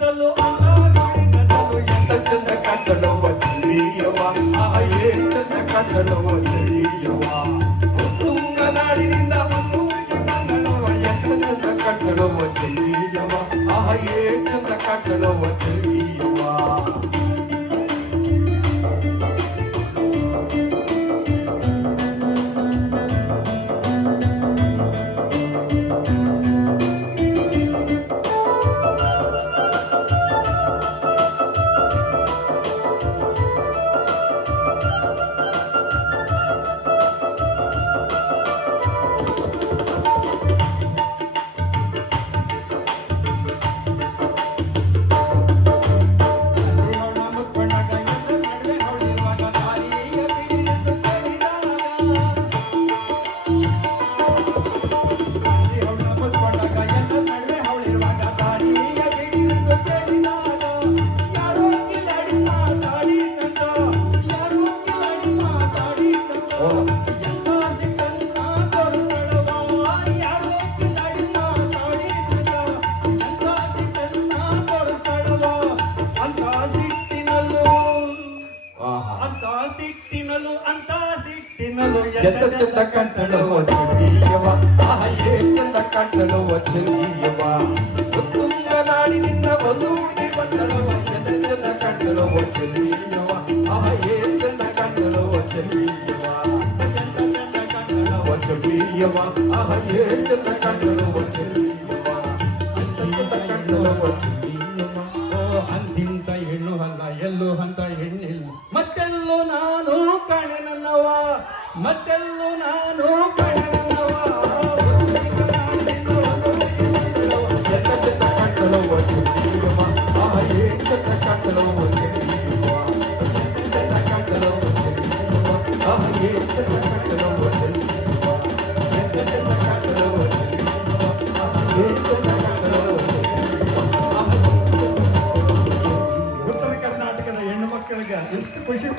ಕದಲು ಅಂಗ ನೋಡಿ ಕದಲು ಎಂತ ಚಂದ ಕಟ್ಟಲವ ತಿಳಿಯವ ಆಯೇ ಚಂದ ಕಟ್ಟಲವ ತಿಳಿಯವ ತುಂಗ ನಾಡಿನಿಂದ ಒಂದು ಕಟ್ಟಲವ ಎಂತ ಚಂದ ಕಟ್ಟಲವ ತಿಳಿಯವ ಆಯೇ ಚಂದ ಕಟ್ಟಲವ ತಿಳಿಯವ ఎంత చంద కట్టలో చెయ్యవా ఆయే చంద కట్టలో చెయ్యవా తుంగ నాడి నిన్న వధువుని బట్టలో ఎంత చంద కట్టలో చెయ్యవా ఆయే చంద కట్టలో చెయ్యవా చెయ్యవా ఆయే చంద కట్టలో చెయ్యవా ఎంత చంద కట్టలో చెయ్యవా ಓ ಅಂತಿಂತ ಹೆಣ್ಣು ಅಲ್ಲ ಎಲ್ಲೂ ಅಂತ ಹೆಣ್ಣಿಲ್ಲ ಮತ್ತೆಲ್ಲೂ ನಾನು ಕಾಣೆ ನನ್ನವ ಮತ್ತೆಲ್ಲೂ ನಾನು ಕಾಣೆ ನನ್ನವ ಎಂತ ಚಂದ ಕಟ್ಟಲವ ಚೆಲ್ಲಿಯವ ಆಯೇ ಚಂದ ಕಟ್ಟಲವ ಚೆಲ್ಲಿಯವ ಚಂದ ಕಟ್ಟಲವ ಚೆಲ್ಲಿಯವ ಆಯೇ ಚಂದ ಕಟ್ಟಲವ ಚೆಲ್ಲಿಯವ ಎಂತ ಚಂದ ಕಟ್ಟಲವ ಚೆಲ್ಲಿಯವ ಆಯೇ ಚಂದ ಕಟ್ಟಲವ ಉತ್ತರ ಕರ್ನಾಟಕದ ಹೆಣ್ಣು ಮಕ್ಕಳಿಗೆ ಎಷ್ಟು ಖುಷಿ